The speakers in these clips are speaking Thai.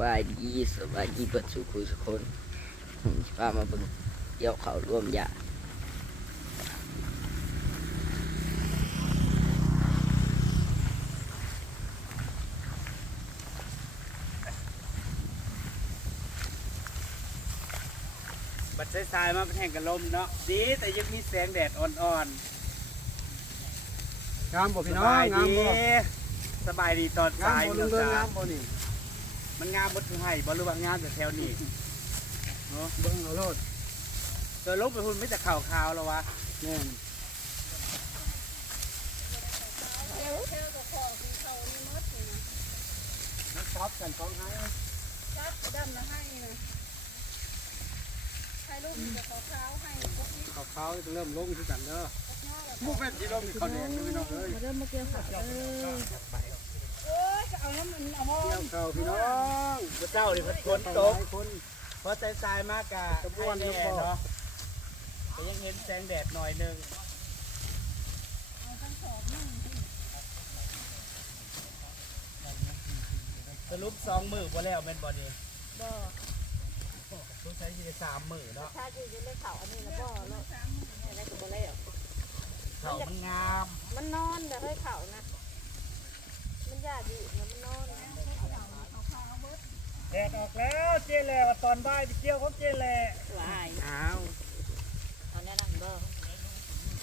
บายดีสบายดีเปิดสู่คุยสักคนพามาเบิ่งเกี่ยวเขาวร่วมยาบัดใช้ทรายมาเป็นแห่งกระลมเนาะดีแต่ยังมีแสงแดดอ่อนงามบ่ๆพี่สน้องบายงามดีบ่สบายดีตอนงามสายบ่เนาะเรื่องจ้างามบ่นี่ มันงามบดคือให้บ่หรือว่างามจากแถวนี้เนาะเบิ่งเอาโลดเจอลบไปหุ่นไม่จะข่าวข่าวๆแล้ววะแม่นมันซับกันของให้จับดำนะให้นะให้ลูกมีแต่ขอเท้าให้พวกนี้เขาเขาจะเริ่มลงคือกันเด้อพวกแม่นสิลงนี่เขาแดงเด้อพี่น้องเอ้ยมาเริ่มมาเกี่ยวขาเออโอ้ยจะ เอาน้ำมันเอามอเกี่ยวเขาพี่น้องพระเจ้านี่เพันฝนตกคนพราะใช้ทรายมากกะตะบวนให้แดบ่ดเนาะแต่ยังเห็นแสงแดดหน่อยนึงสรุปสองมือบ่แล้วแม่นบ่นี่บ่ต้องใช้ยี่สามมือเนาะถ้าจะเล่นเข่าอันนี้แล้วบ่แล้วอะไรก็บ่แล้วเข่ามันงาม มันนอนแต่ให้เข่านะ แดดออกแล้วเจแหล่ว่าตอนบ่ายไปเที่ยวของเจแหล่วายอ้าวเอาแน่นอนบ่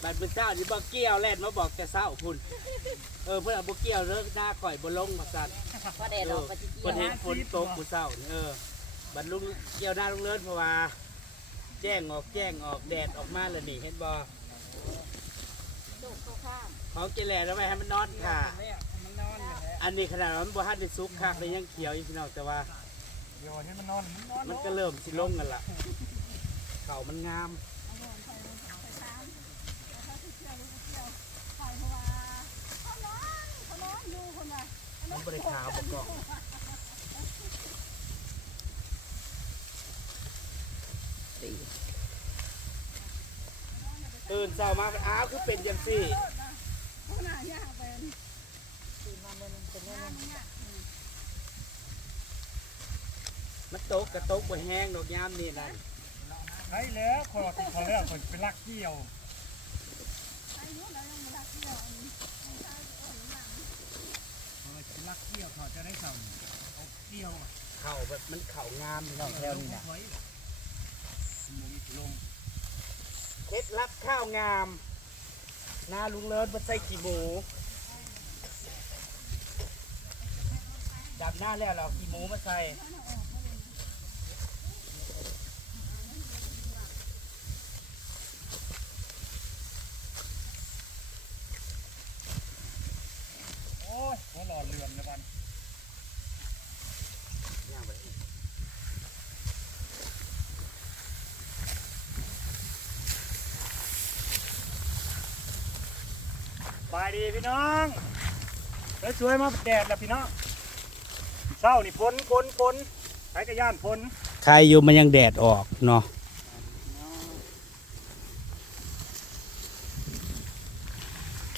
บัดเป็นเจ้าที่บ่เกี่ยวแล่นมาบอกแต่เช้าพุ่นเออเพิ่นเอาบ่เกี่ยวเลิกหน้าข่อยบ่ลงว่าซั่นว่าแดดออกก็จะเพิ่เกี่นยวเห็นฝนตกมื้อเช้านี่เออบัดลุงเกี่ยวหน้าลุงเลิศเพราะว่าแจ้งออกแจ้งออกแดดออกมาแล้วนี่เห็นบ่โดดเข้าข้ามของเจแหล่แล้วไว้ให้มันนอนค่ะ อันนี้ขนาดมันบ่ทันได้สุกคักเลยยังเขียวอยู่พี่น้องแต่ว่า เดี๋ยวให้มันนอนมันนอนมันก็เริ่มสิลงกันล่ะเขามันงาม มันบริขาวประกอบตื่นเช้ามาก็อ้าวคือเป็นจังซี่ มันตกกระตกบ่แห้งดอกยามนี่นะใช่แล้วขอขอแล้วคนเป็นลักเกี่ยวเป็นลักเกี่ยวเขาจะได้เข่าเอาเกี่ยวเข่าแบบมันเข่างามพี่น้องแถวนี้นะเคล็ดลับข้าวงาม หน้าลุงเลิศมาใส่ขี้หมู ดับหน้าแล้วเราเอาขี้หมูมาใส่โอ้ยหัวหลอดเรือนนะบันย่างไปบายดีพี่น้องแล้วช่วยมาแดดแล้วพี่น้อง เศร้านี่พ้นพ้นพ้นใช้กระย่านพ้นใครอยู่มันยังแดดออกเนาะ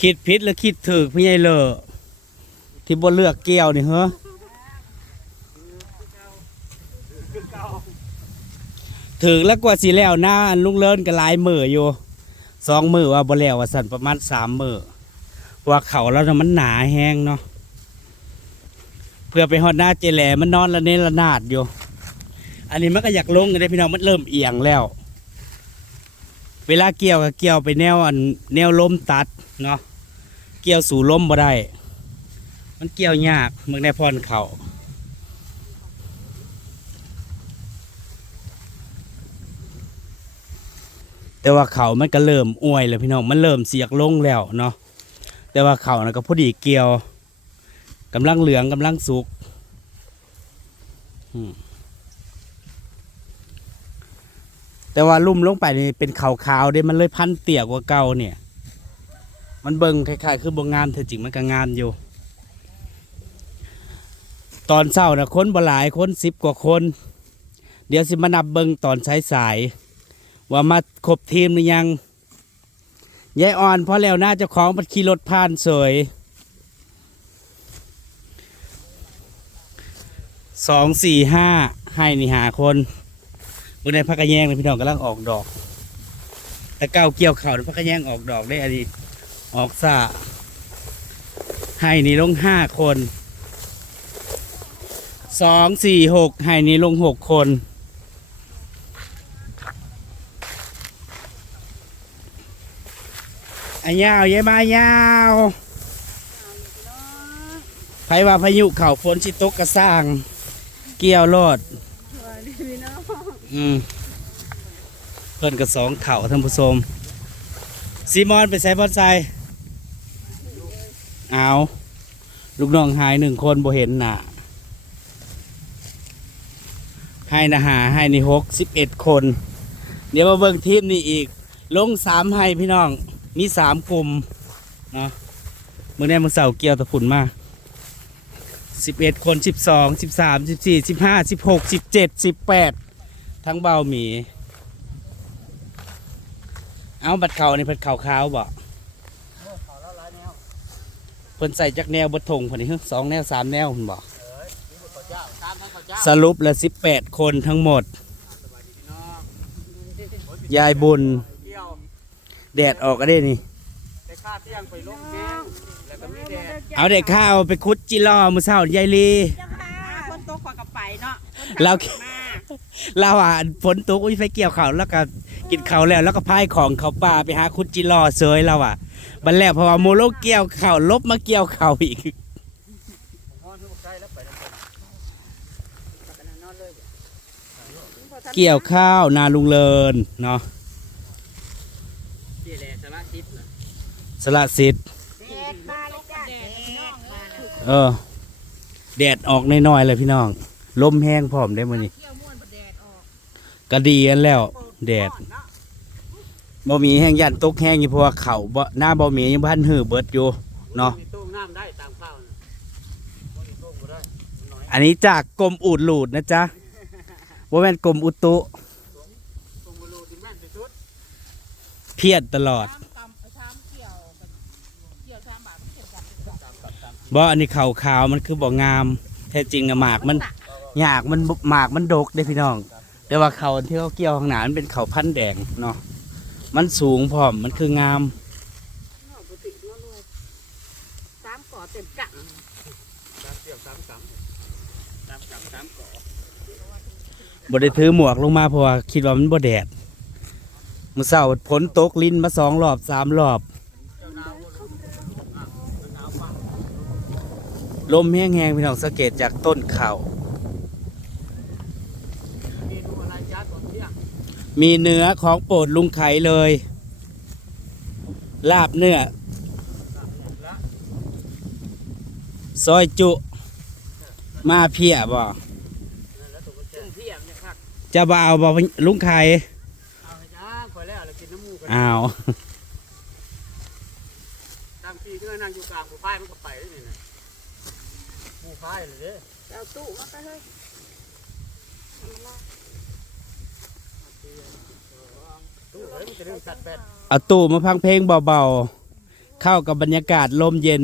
คิดพิษหรือคิดถึกพี่ใหญ่เลอที่บ่เลือกเกี่ยวนี่เหรอคือเก่าถึงแล้วกว่าสิแล้วหน้าลุงเลินก็หลายมืออยู่สองมือว่าบ่แล้วว่าสั่นประมาณสามมือว่าเขาแล้วมันหนาแห้งเนาะ เพื่อไปฮอดหน้าเจแหลมันนอนละเนระนาดอยู่ อันนี้มันก็อยากลงกันได้พี่น้องมันเริ่มเอียงแล้ว เวลาเกี่ยวก็เกี่ยวไปแนวอันแนวล้มตัดเนาะเกี่ยวสู่ล้มบ่ได้ มันเกี่ยวยากเมืองในพรเขาแต่ว่าเขามันก็เริ่มอวยแล้วพี่น้องมันเริ่มเสียกลงแล้วเนาะแต่ว่าเขานะก็พอดีเกี่ยว กำลังเหลืองกำลังสุกแต่ว่าลุ่มลงไปนี่เป็นขาวๆเด้มันเลยพันเตี่ยกว่าเก่าเนี่ย มันเบิ่งคล้ายๆ คือบงงามเธอจริงมันก็งามอยู่ ตอนเช้านะคนบ่หลายคนสิบกว่าคน เดี๋ยวสิมานับเบิ่งตอนสายๆว่ามาครบทีมหรือยังยายอ่อนพอแล้วน่าจะของมันขี่รถผ่านเสย สองสี่ห้าให้นี่หาคนบนในพักกระแยงเลยพี่น้องกำลังออกดอก แต่เก้าเกี่ยวเข่าพักกระแยงออกดอกได้อันนี้ออกซ่าให้นี่ลงห้าคนสองสี่หกให้นี่ลงหกคนอายาวเย้มายาวไผว่าพายุเข่าฝนชิตกกระสร้าง เกี่ยวรอดพี่น้องอืมเพิ่นกับสองเข่าท่านผู้ชมซีมอนไปใส่บอลไซเอาลูกน้องหายหนึ่งคนบ่เห็นหน่ะให้นะหาให้นี่หกสิบเอ็ดคน เดี๋ยวมาเบิ่งทีมนี่อีก ลงสามให้พี่น้อง มีสามกลุ่มเนาะมื่อนี้มึงเสาร์เกี่ยวตะฝุ่นมา สิบเอ็ดคนสิบสองสิบสามสิบสี่สิบห้าสิบหกสิบเจ็ดสิบแปดทั้งเบาหมี เอาบัดเข่าในบัดเข่าขาวบ่เพิ่นใส่จักแนวบดทงพอนี้ฮึสองแนวสามแนวคุณบ่สรุปละสิบแปดคนทั้งหมด ยายบุญ แดดออกก็ได้นี่แต่ข้า เที่ยงไปลงแกงแล้วก็มีแดดเอาเด็กข้าวไปคุดจิล่อมือเช้ายายลีคนโตกว่ากับไปเนาะเรามาเราอะฝนตกอุ้ยไฟเกี่ยวเขาวแล้วก็กินเขาวแล้วแล้วก็พายของเขาป่าไปหาคุดจิล่อเซยเราอะบันแล้วเพราะว่าโมโลเกี่ยวเขาวลบมาเกี่ยวเขาวอีกฮ้อนทุกใจแล้วไปแล้วเกี่ยวข้าวนาลุงเลินเนาะที่แหละสารทิศนะสละสิทธิ์ แดดมาแล้วจ้าแดดมา เออ แดดออกน้อยๆเลยพี่น้อง ลมแห้งพร้อมได้มื้อนี้เที่ยวม่วนบ่แดดออกก็ดีอันแล้ว แดดบ่มีแห้งยันตกแห้งอยู่เพราะว่าเขาบ่หน้าบ่มียังบ่ทันหือเบิดอยู่เนาะ มีตู้น้ำได้ตามข้าวนะบ่มีตู้บ่ได้น้อยอันนี้จากกรมอูดหลูดนะจ๊ะว่าแม่นกรมอุตุ ตู้บ่รู้ที่แม่นที่สุด เพียดตลอดช้ำเกี่ยวกับเกี่ยวช้ำบาทมันเกี่ยวกัน บ่อันนี้ขาวขาวมันคือบ่งาม แท้จริงอะหมากมันหยากมันหมากมันดกเด้พี่น้อง แต่ว่าเขาที่เขาเกี่ยวข้างหนามันเป็นเขาพันแดงเนาะมันสูงพร้อมมันคืองามเนาะบ่ติดเนาะลูกสามก่อเต็มกะสามเกี่ยวสามสามสามสามสามก่อบ่ได้ถือหมวกลงมาเพราะว่าคิดว่ามันบ่แดดมือเช้าฝนตกลิ้นมาสองรอบสามรอบ ลมแห้งๆพี่น้องสังเกตจากต้นเขาเมนูอะไรจ้าตอนเที่ยงมีเนื้อของโปรดลุงไขเลย ลาบเนื้อซอยจุ มาเพียบ่แล้วตัวก็แจ้งเที่ยงเนี่ยครับจะบ่เอาบ่ลุงไขเอาให้จ้าคอยแล้วแล้วกินน้ำมูกกันอ้าวตามที่ก็นั่งอยู่กลางผู้พายมันก็ไปแล้วนี่นะ ผู้พายเลยเด้เอาตู้มาไปเลยตู้เฮ้ยมันจะเรื่องสัตว์แบดเอาตู้มาพังเพลงเบาๆ เข้ากับบรรยากาศลมเย็น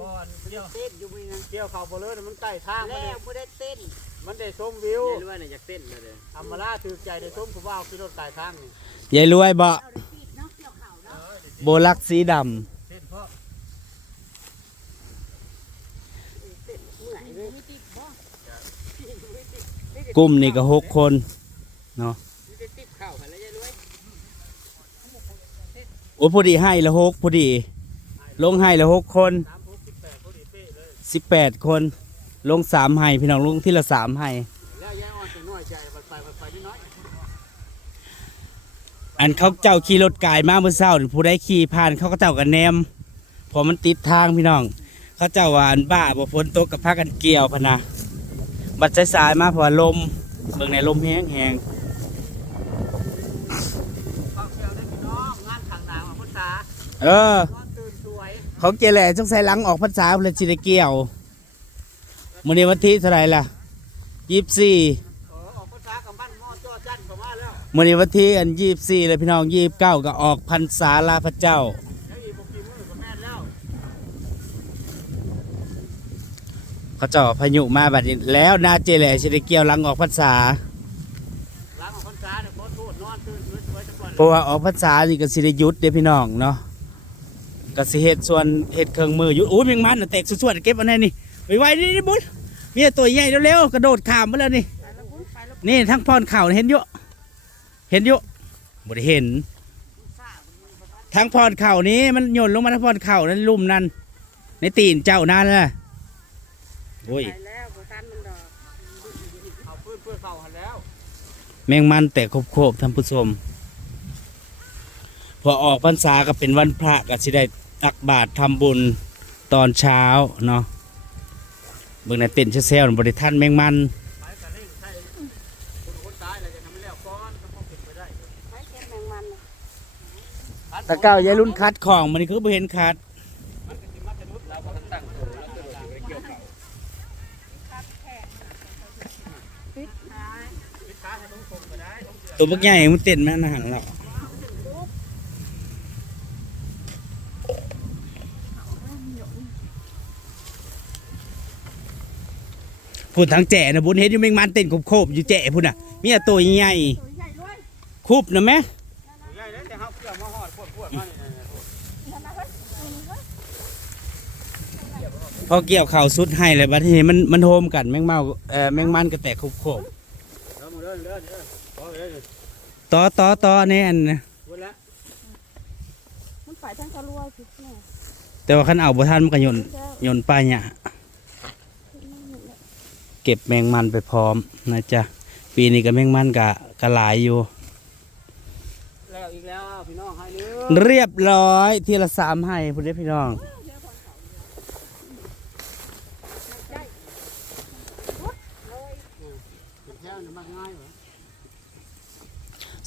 ก่อนเกี่ยวเต้นอยู่มื้อนั้นเกี่ยวเข่าบ่เลยน่ะมันใกล้ทางมันแล้ได้วบ่ได้เต้นมันได้ชมวิวเรียนว่าเนี่ยอยากเต้นเลยเด้อธรรมราถือใจได้ชมผู้ว่าขี่รถใต้ทางนี่ยายรวยบ่เอาได้ติดเนาะเกี่ยวเข่าเนาะโบลักสีดเส้นเพราะเมื่อยเลยมีติดบ่ำ กลุ่มนี่ก็หกคนนี่ได้ติดข้าวหันายรวยโอ้พอดีให้ละหกพอดี ลงให้ละหกคนสิบแปดคน ลงสามให้พี่น้องลงที่ละสามให้อันเขาเจ้าขี่รถกายมาเมื่อเช้านี่ผู้ใดขี่ผ่านเขาก็เจ้ากันแนมเพอมันติดทางพี่น้อง เขาเจ้าว่าอันบ้าบ่ฝนตกกับพากันเกี่ยวพะนะบัดสายๆมาเพราะว่าลมเบิ่งในลมแห้งแหงข้าวเกี่ยวได้พี่น้องงานทางนาของพุทธาเออ นอนตื่นสวยของเจแหล่ต้องใส่หลังออกพรรษาเลยสิได้เกี่ยวมื้อนี้วันที่เท่าไหร่ล่ะยี่สี่เออออกพุทธากับบ้านหม้อจ้อจันเข้ามาแล้วมื้อนี้วันที่อันยี่สี่เลยพี่น้องยี่เก้าก็ออกพรรษาลาพระเจ้า แล้วอีกบกี่มือก็แม่นแล้ว เขาเจ้าพายุมาบัดนี้แล้วนาเจแหล่สิได้เกี่ยวหลังออกพรรษาล้างของคนจ้าเนี่ยขอโทษนอนตื่นสวยๆจังหวะเพราะว่าออกพรรษานี่ก็สิได้หยุดเด้อพี่น้องเนาะก็สิเฮ็ดส่วนเฮ็ดเครื่องมืออยู่โอ้ยแมงมันน่ะแตกส่วนๆเก็บอันนั้นนี่ไปไว้นี่นี่บุญมีแต่ตัวใหญ่เร็วๆกระโดดข้ามมาแล้วนี่ไปแล้วบุญไปแล้วนี่ทั้งพรเข่าเห็นอยู่เห็นอยู่บ่ได้เห็นทั้งพรเข่านี้มันโยนลงมาทั้งพรเข่านั้นลุ่มนั้นในตีนเจ้านั่นแหละ โอ้ยไปแล้วบ่ทันมันดอกเอาปืนเพื่อเข่าหันแล้ว แมงมันแต่โคบๆท่านผู้ชม พอออกพรรษาก็เป็นวันพระก็สิได้ตักบาตรทำบุญตอนเช้าเนาะเบิ่งในเต็นท์เซลล์บริท่านแมงมันไปกันนี่ใช่คนคนตายอะไรจะทำให้แล้วก้อนก็พอเป็นไปได้ไปเก็บแมงมันน่ะตะเก้ายายรุ่นคัดของมันนี่คือบ่เห็นคัด มันก็สิมาจะนุดเราก็ตั้งตัวแล้วตัวเราไปเกี่ยวเข่า ปิดหาย พิษาให้ต้องคงก็ได้ ตัวบักใหญ่มันเต้นมาอาหารเราพูดทั้งแจ่นะบุญเห็นอยู่แมงมันเต้นโคบอยู่แจ่พุ่นน่ะมีแต่ตัวใหญ่คุบนะแม่ใหญ่เลยแต่เฮาเกี่ยวมาหมพอเกี่ยวเข่าสุดให้เลยบัดนี้มันมันโฮมกันแมงเมาเอ่อแมงมันก็แตกโคบ ๆเดินมาเดินเดินเดินพอเลยๆต่อต่อต่อแน่นนะวนแล้วมันไปทั้งทะลวสิแม่แต่ว่าคันเอาบ่ทันมันก็หย่นเจ้าหย่นป้ายหญ้าเก็บแมงมันไปพร้อมนะจ๊ะปีนี้ก็แมงมันก็ก็หลายอยู่แล้วอีกแล้วพี่น้องให้เนื้อเรียบร้อยทีละสามให้พุ่นเด้อพี่น้อง เป็นแค่นี้มันง่ายเหรอ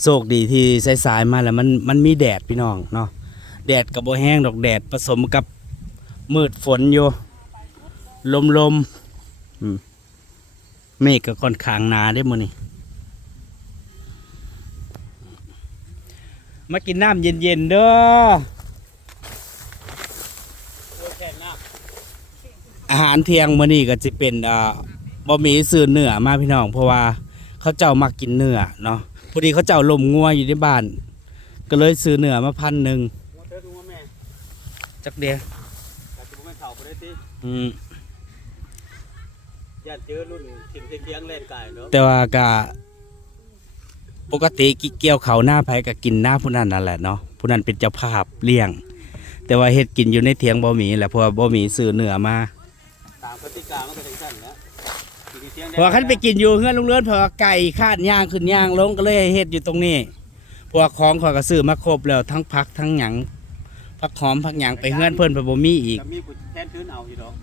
โชคดีที่สายๆมาแล้วมันมันมีแดดพี่น้องเนาะแดดกับโบแห้งดอกแดดผสมกับมืดฝนอยู่ ลมลมเมฆก็ค่อนข้างหนาได้มือนี้มากินน้ำเย็นๆเด้อโอ้ยอาหารเที่ยงมื้อนี้ก็จะเป็นอ่าบะหมี่ซื้อเนื้อมาพี่น้อง เพราะว่าเขาเจ้ามักกินเนื้อเนาะ พอดีเขาเจ้าลมงัวอยู่ในบ้าน ก็เลยซื้อเนื้อมาพันหนึ่งำหัวเธอดูว่าแม่จักเดียวแต่จะไม่เข่าไปได้ทีอืมญาติเจอรุ่นกินเคียงๆเล่นไก่เนาะแต่ว่ากะปกติกิเกี่ยวเขาวหน้าไผก็กินหน้าผู้นั้นนั่นแหละเนาะผู้นั้นเป็นเจ้าภาพเลี้ยง แต่ว่าเฮ็ดกินอยู่ในเถียงบ่หมีแหละเพราะว่าบ่หมีซื้อเนื้อมาตามพฤติกรรมมันก็เป็นสั้นแล้วกินเคียงเพราะว่าคันไปกินอยู่เฮือนลุงเลื่อนพราะว่าไก่คาดย่างขึ้นย่างลงก็เลยให้เฮ็ดอยู่ตรงนี้พว่าของขอยก็ซื้อมาครบแล้วทั้งผักทั้งหยังผักหอมผักหยังไปเฮือนเพิ่นไปบ่มีอีก มีผู้แทนทื้นเอาอยู่ดอก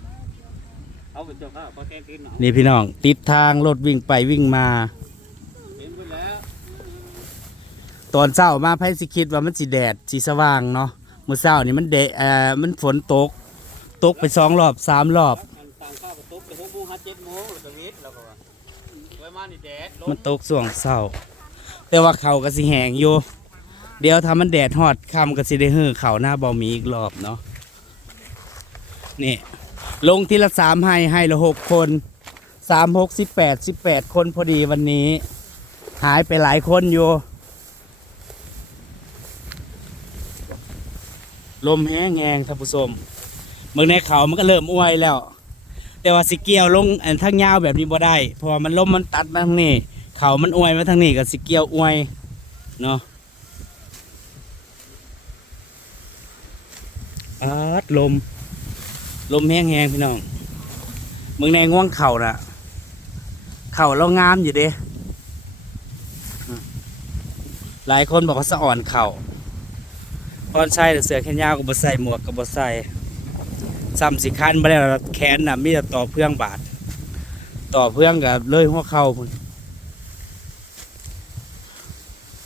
เอาเป็นเจ้าข้าวเขาแทนทื้นเอานี่พี่น้อง ติดทางรถวิ่งไปวิ่งมา เห็นไปแล้วตอนเช้ามาไผสิคิดว่ามันสิแดดสิสว่างเนาะมื้อเช้านี่มันเดะเอ่อมันฝนตก ตกไปสองรอบสามรอบ มานี่แดดลมันตกส่วงเศร้า แต่ว่าเขาก็สิแหงอยู่ เดี๋ยวถ้ามันแดดฮอดค่ำก็สิได้ฮื้อเขาหน้าบ่มีอีกรอบเนาะ นี่ ลงทีละสามให้ให้ละหกคน สามหกสิบแปดสิบแปดคนพอดีวันนี้ หายไปหลายคนอยู่ ลมแห้งแหงท่านผู้ชมเมืองในเขามันก็เริ่มอ้วยแล้ว แต่ว่าสิเกี่ยวลงอันทางยาวแบบนี้บ่ได้ เพราะว่ามันลมมันตัดมาทางนี้ เขามันอวยมาทางนี้ก็สิเกี่ยวอวยเนาะอาดลม ลมแห้งๆพี่น้องมืองในง่วงเข่าน่ะ เข่าเรางามอยู่เด้หลายคนบอกว่าสะอ่อนเข่าตอนใส่เสื้อแขนยาวก็บ่ใส่หมวกก็บ่ใส่ ซ้ำสิคันบ่ได้แล้วแขนน่ะมีแต่ต่อเพื่องบาด ต่อเพื่องกับเลยหัวเข่าพุ่น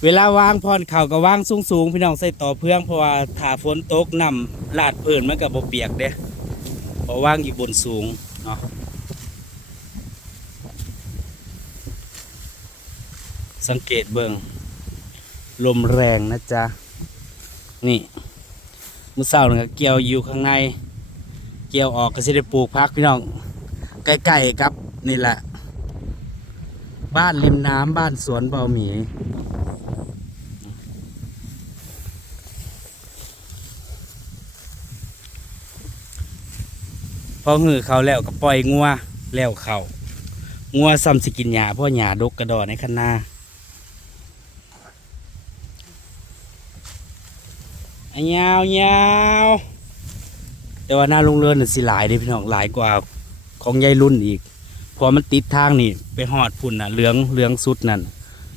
เวลาวางพรเข่าก็วางสูงสูงพี่น้องใส่ต่อเพื่องเพราะว่าถ้าฝนตกน้ำลาดพื้นมันก็บ่เปียกเด้เพราะวางอยู่บนสูงเนาะสังเกตเบิ่งลมแรงนะจ๊ะ นี่มือเศร้าเนี่ยเกี่ยวอยู่ข้างใน กี่ยวออกก็สิได้ปลูกพักพี่น้องใกล้ๆกับนี่แหละ บ้านริมน้ำบ้านสวนเบาหมีพอหือเขาแล้วก็ปล่อยงัวแล้วเขางัวซ้ำสกินหญ้าพราะหญ้าดกกระดอในคันนาอันยาวยาว แต่ว่าหน้าลุงเรือนน่ะสิหลายเด้พี่น้องหลายกว่าของยายรุ่นอีกเพอมันติดทางนี่ไปหอดพุ่นน่ะเหลืองเหลืองสุดนั่น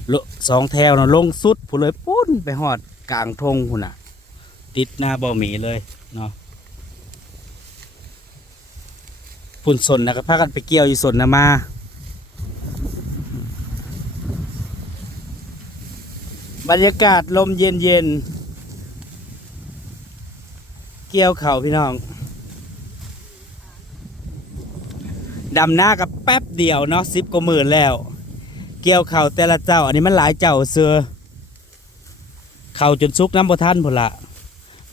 โลสองแถวน่ะลงสุดพุ่นเลยปุ้นไปหอดกลางทงพุ่นน่ะ ติดหน้าบ่หมีเลยเนาะพุ่นสนนะครับพากันไปเกี่ยวอยู่สนนะมาบรรยากาศลมเย็นเย็นๆเกี่ยวเข่าพี่น้อง ดำหน้ากับแป๊บเดียวเนาะสิบกว่าหมื่นแล้ว เกี่ยวเข่าแต่ละเจ้า อันนี้มันหลายเจ้าเสือเข่าจนซุกน้ำบ่ท่านพนละ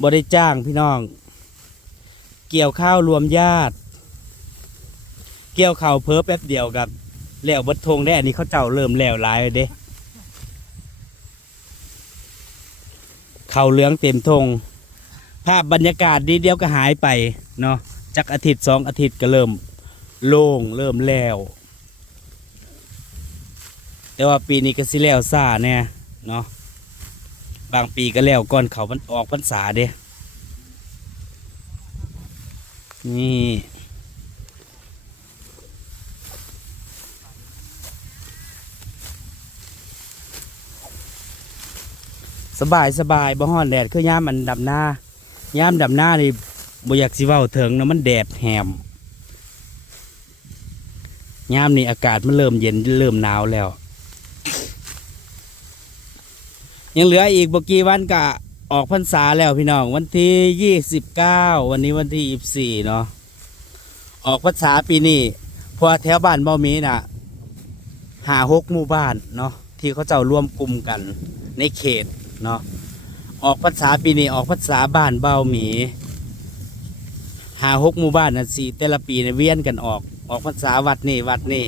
บ่ได้จ้างพี่น้อง เกี่ยวข้าวรวมญาติ เกี่ยวเข่าเพิ่แป๊บเดียวกับแล้วบัดทงได้อันนี้เขาเจ้าเริ่มแล้วหลายแล้วเด้เข่าเหลืองเต็มทงภาพบรรยากาศดีเดียวก็หายไปเนาะจักอาทิตย์สองอาทิตย์ก็เริ่ม โล่งเริ่มแล้ว แต่ว่าปีนี้ก็สิแล้วซ่าแน่เนาะบางปีก็แล้วก่อนเขามันออกพรรษาเด้นี่สบายสบายบ่ฮ้อนแดดคือย่ามมันดำหน้าย่ามดำหน้านี่บ่อยากสิเว้าถึงเนาะมันแดดแหม ยามนี่อากาศมันเริ่มเย็นเริ่มหนาวแล้ว ยังเหลืออีกบกี่วันก็ออกพรรษาแล้วพี่น้องวันที่ยี่สิบเก้าวันนี้วันที่ยี่สี่เนาะออกพรรษาปีนี้พราะว่าแถวบ้านบ่มีน่ะหาหกหมู่บ้านเนาะที่เขาเจ้าร่วมกลุ่มกันในเขตเนาะออกภาษาปีนี้ออกภาษาบ้านเบาหมีหาหกหมู่บ้านน่ะสี่แต่ละปีเนี่ยเวียนกันออก ออกภาษาวัดนี่วัดนี่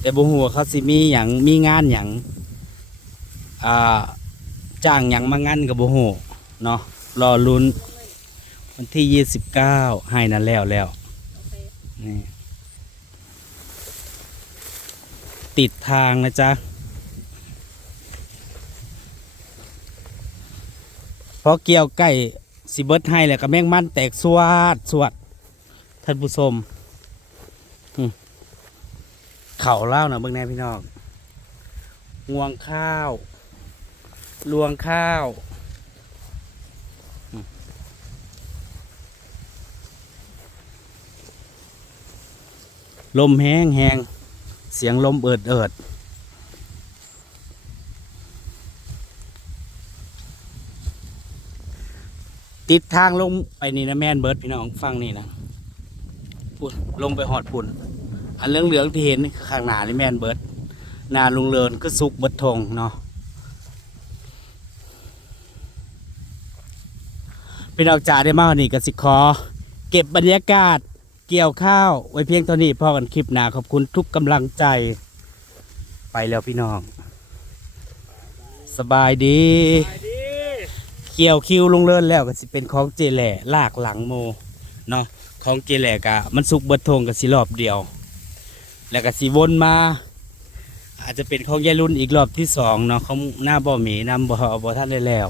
แต่บ่ฮู้ว่าเขาสิมีหยังมีงานหยังอ่าจ้างหยังมางานกับบ่ฮู้เนาะรอลุ้นวันที่ยี่สิบเก้าให้นั่นแล้วแล้วนี่ติดทางนะจ๊ะพอเกี่ยวไก่สิเบิร์ดให้แหล้วก็แมงมันแตกสวดสวดท่านผู้ชม เข่าเล่านะเบื้องแน่พี่น้องงวงข้าวลวงข้าว ลมแห้งแหงเสียงลมเอิดเอิดติดทางลงไปนี่นะแม่นเบิร์ดพี่น้องฟังนี่นะพุ่นลงไปหอดพุ่น อันเหลืองเหลืองที่เห็นคือข้างหน้านี่แม่นเบิร์ดหนาลุงเลินก็สุกเบิดทงเนาะพี่น้องจ่าได้มากนี้ก็สิขอเก็บบรรยากาศเกี่ยวข้าว ไว้เพียงเท่านี้พอกันคลิปหนาขอบคุณทุกกำลังใจ ไปแล้วพี่น้อง สบายดีไปดี เกี่ยวคิวลงเลินแล้วก็สิเป็นของเจแหล่ลากหลังโมเนาะของเจแหล่กะมันสุกเบิดทงกับสิรอบเดียว แล้วก็สีวนมา อาจจะเป็นของยายรุ่นอีกรอบที่สองเนาะเขาหน้าบ่อหมีนำบ่บ่ท่านได้แล้ว